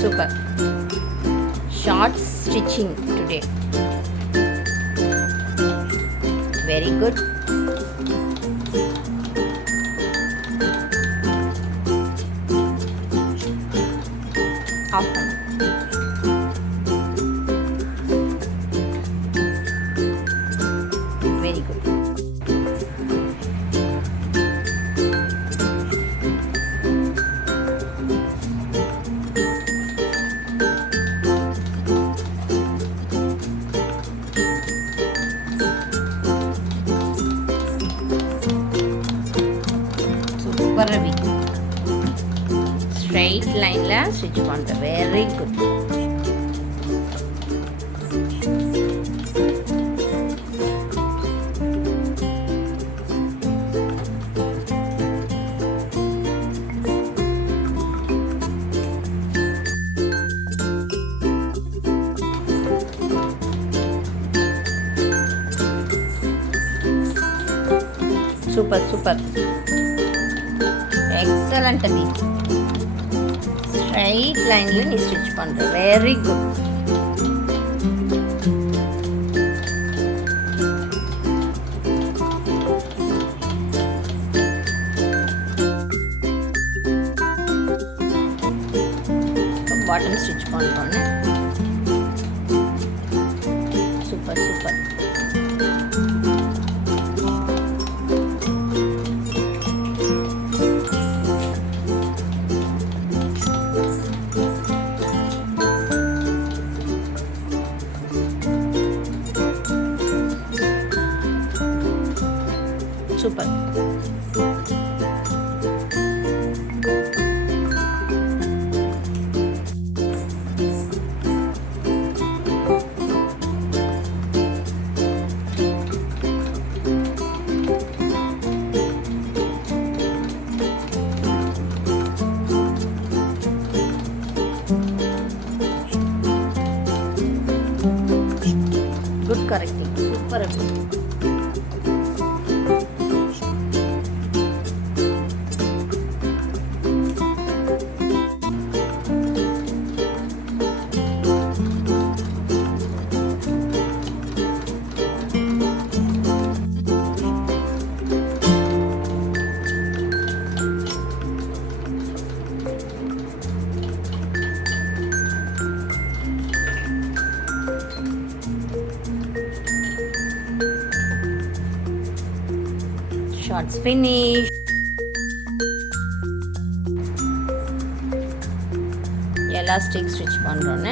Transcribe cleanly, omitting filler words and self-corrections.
Super. Short stitching today. Very good. Off. Very good. Ravi. Straight line la stitch panta. Very good. Super, super. Excellent abi. Straight line la nee stitch pandra. Very good. So bottom stitch pandrone. Super, super. Super. Good correcting. Super. Shots finished. Elastic stitch பண்றோம்.